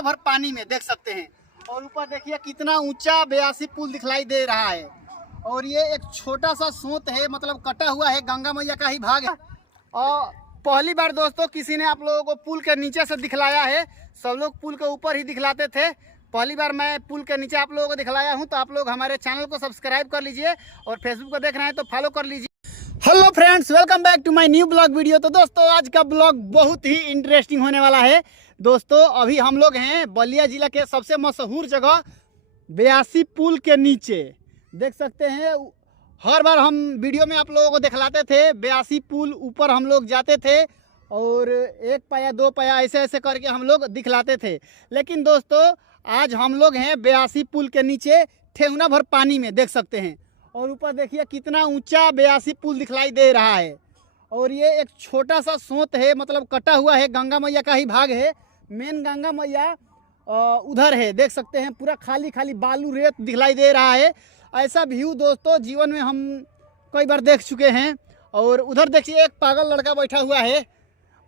भर पानी में देख सकते हैं। और ऊपर देखिए कितना ऊंचा 82 पुल दिखलाई दे रहा है। और ये एक छोटा सा सोत है, मतलब कटा हुआ है, गंगा मैया का ही भाग है। और पहली बार दोस्तों किसी ने आप लोगों को पुल के नीचे से दिखलाया है। सब लोग पुल के ऊपर ही दिखलाते थे, पहली बार मैं पुल के नीचे आप लोगों को दिखलाया हूं। तो आप लोग हमारे चैनल को सब्सक्राइब कर लीजिए और फेसबुक को देख रहे हैं तो फॉलो कर लीजिए। Hello friends, welcome back to my new blog video. तो दोस्तों आज का ब्लॉग बहुत ही इंटरेस्टिंग होने वाला है। दोस्तों अभी हम लोग हैं बलिया जिला के सबसे मशहूर जगह 82 पुल के नीचे। देख सकते हैं हर बार हम वीडियो में आप लोगों को दिखलाते थे 82 पुल ऊपर हम लोग जाते थे और 1 पाया 2 पाया ऐसे ऐसे करके हम लोग दिखलाते थे। लेकिन दोस्तों आज हम लोग हैं 82 पुल के नीचे ठेहुना भर पानी में, देख सकते हैं। और ऊपर देखिए कितना ऊंचा 82 पुल दिखलाई दे रहा है। और ये एक छोटा सा सोत है, मतलब कटा हुआ है, गंगा मैया का ही भाग है। मेन गंगा मैया उधर है, देख सकते हैं। पूरा खाली खाली बालू रेत दिखलाई दे रहा है। ऐसा व्यू दोस्तों जीवन में हम कई बार देख चुके हैं। और उधर देखिए एक पागल लड़का बैठा हुआ है,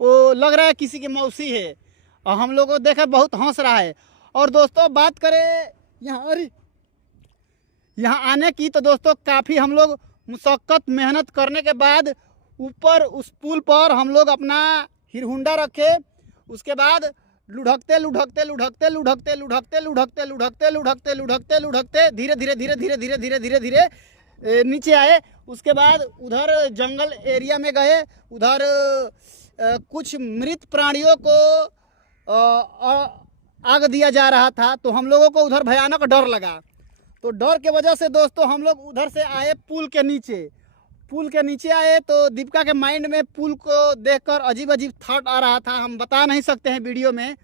वो लग रहा है किसी की मौसी है और हम लोग को देखा बहुत हंस रहा है। और दोस्तों बात करें यहाँ आने की, तो दोस्तों काफ़ी हम लोग मुशक्क़त मेहनत करने के बाद ऊपर उस पुल पर हम लोग अपना हीरो रखे। उसके बाद लुढ़कते लुढ़कते लुढ़कते लुढ़कते लुढ़कते लुढ़कते लुढ़कते लुढ़कते लुढ़कते लुढ़कते धीरे धीरे धीरे धीरे धीरे धीरे धीरे धीरे नीचे आए। उसके बाद उधर जंगल एरिया में गए। उधर कुछ मृत प्राणियों को आग दिया जा रहा था, तो हम लोगों को उधर भयानक डर लगा। तो डर के वजह से दोस्तों हम लोग उधर से आए पुल के नीचे। पुल के नीचे आए तो दीपिका के माइंड में पुल को देखकर अजीब अजीब थॉट आ रहा था, हम बता नहीं सकते हैं वीडियो में।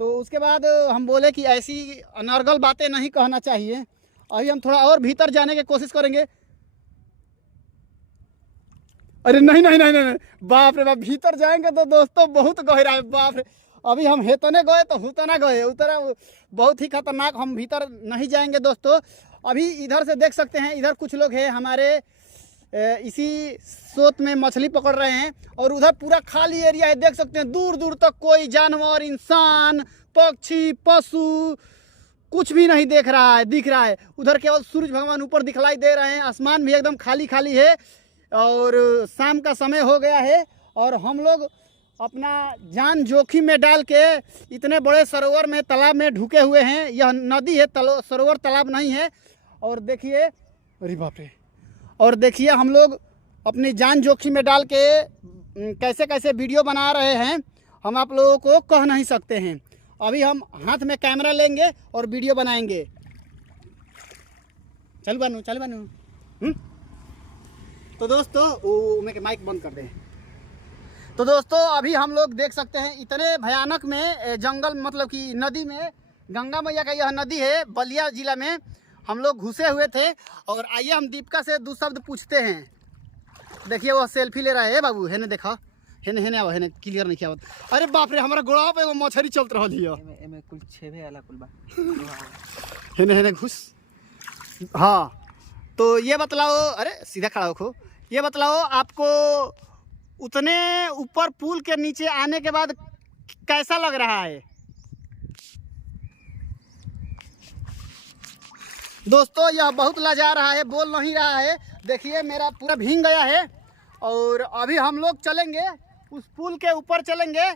तो उसके बाद हम बोले कि ऐसी अनर्गल बातें नहीं कहना चाहिए। अभी हम थोड़ा और भीतर जाने की कोशिश करेंगे। अरे नहीं नहीं नहीं नहीं, बाप रे बाप, भीतर जाएंगे तो दोस्तों बहुत गहरा है, बाप रे। अभी हम हेतने गए तो हुतना गए, उतना बहुत ही खतरनाक। हम भीतर नहीं जाएंगे दोस्तों। अभी इधर से देख सकते हैं, इधर कुछ लोग हैं हमारे इसी सोत में मछली पकड़ रहे हैं। और उधर पूरा खाली एरिया है, देख सकते हैं। दूर दूर तक कोई जानवर, इंसान, पक्षी, पशु कुछ भी नहीं दिख रहा है। उधर केवल सूरज भगवान ऊपर दिखलाई दे रहे हैं। आसमान भी एकदम खाली खाली है और शाम का समय हो गया है। और हम लोग अपना जान जोखिम में डाल के इतने बड़े सरोवर में, तालाब में ढुके हुए हैं। यह नदी है, सरोवर तालाब नहीं है। और देखिए, अरे बाप रे, और देखिए हम लोग अपनी जान जोखिम में डाल के कैसे कैसे वीडियो बना रहे हैं, हम आप लोगों को कह नहीं सकते हैं। अभी हम हाथ में कैमरा लेंगे और वीडियो बनाएंगे। चल बनू। तो दोस्तों वो मैं माइक बंद कर दें। तो दोस्तों अभी हम लोग देख सकते हैं इतने भयानक में जंगल, मतलब कि नदी में, गंगा मैया का यह नदी है, बलिया जिला में हम लोग घुसे हुए थे। और आइए हम दीपिका से 2 शब्द पूछते हैं। देखिए वो सेल्फी ले रहा है बाबू, हेने देखा, हेने आवा, हेने क्लियर नहीं किया। अरे बाप रे, हमारा गोड़ा पे वो मछली चलत रही है। एमे कुल छेबे वाला कुल बा। हेने घुस। हाँ तो ये बतलाओ, अरे सीधा खड़ा हो, ये बतलाओ आपको उतने ऊपर पुल के नीचे आने के बाद कैसा लग रहा है? दोस्तों यह बहुत लजा रहा है, बोल नहीं रहा है। देखिए मेरा पूरा भीग गया है। और अभी हम लोग चलेंगे उस पुल के ऊपर चलेंगे।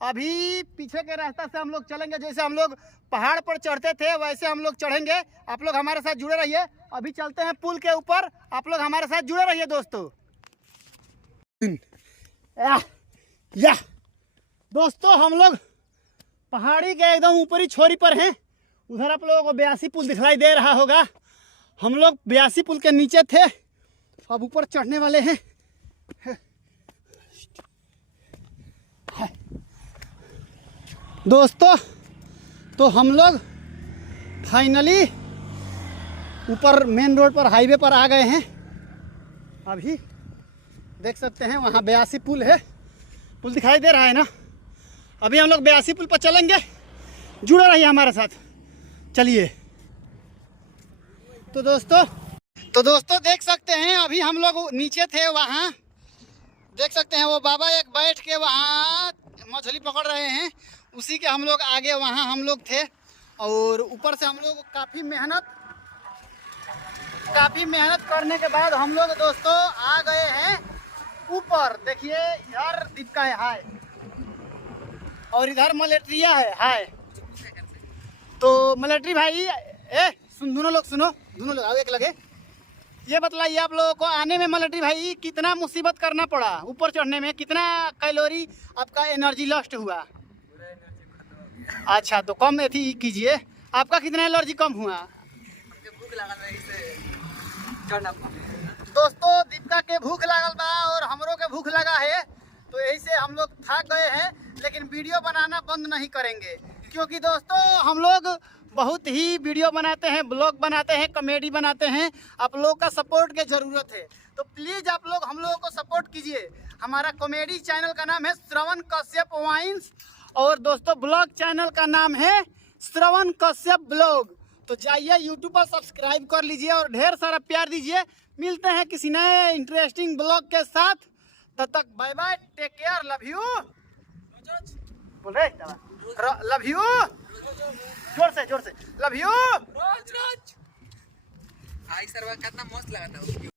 अभी पीछे के रास्ता से हम लोग चलेंगे, जैसे हम लोग पहाड़ पर चढ़ते थे वैसे हम लोग चढ़ेंगे। आप लोग हमारे साथ जुड़े रहिए। अभी चलते हैं पुल के ऊपर, आप लोग हमारे साथ जुड़े रहिए दोस्तों। या दोस्तों हम लोग पहाड़ी के एकदम ऊपरी छोरी पर हैं। उधर आप लोगों को 82 पुल दिखलाई दे रहा होगा। हम लोग 82 पुल के नीचे थे, अब ऊपर चढ़ने वाले हैं। दोस्तों तो हम लोग फाइनली ऊपर मेन रोड पर, हाईवे पर आ गए हैं। अभी देख सकते हैं वहाँ 82 पुल है, पुल दिखाई दे रहा है ना। अभी हम लोग 82 पुल पर चलेंगे, जुड़े रहिए हमारे साथ, चलिए। तो दोस्तों देख सकते हैं अभी हम लोग नीचे थे, वहाँ देख सकते हैं वो बाबा एक बैठ के वहाँ मछली पकड़ रहे हैं। उसी के हम लोग आगे वहाँ हम लोग थे। और ऊपर से हम लोग काफ़ी मेहनत करने के बाद हम लोग दोस्तों आ गए हैं ऊपर। देखिए इधर दीपका है हाय, और इधर मलेट्रिया है हाय। तो मलेट्री भाई दोनों लोग सुनो, दोनों लोग आओ एक लगे। ये बतलाइए आप लोगों को आने में मलेट्री भाई कितना मुसीबत करना पड़ा, ऊपर चढ़ने में कितना कैलोरी आपका एनर्जी लॉस्ट हुआ? अच्छा तो कम एथी कीजिए, आपका कितना एनर्जी कम हुआ? भूख लगा चढ़ना। दोस्तों दीपिका के भूख लागल बा और हमरों के भूख लगा है, तो यही से हम लोग थक गए हैं। लेकिन वीडियो बनाना बंद नहीं करेंगे, क्योंकि दोस्तों हम लोग बहुत ही वीडियो बनाते हैं, ब्लॉग बनाते हैं, कॉमेडी बनाते हैं। आप लोग का सपोर्ट की ज़रूरत है, तो प्लीज़ आप लोग हम लोगों को सपोर्ट कीजिए। हमारा कॉमेडी चैनल का नाम है श्रवण कश्यप वाइन्स, और दोस्तों ब्लॉग चैनल का नाम है श्रवण कश्यप ब्लॉग। तो जाइए यूट्यूब पर सब्सक्राइब कर लीजिए और ढेर सारा प्यार दीजिए। मिलते हैं किसी नए इंटरेस्टिंग ब्लॉग के साथ, तब तक bye bye, take care, love you. बोल रहे लव यू, जोर से लव यू। आई सरवा कितना मस्त लगा था।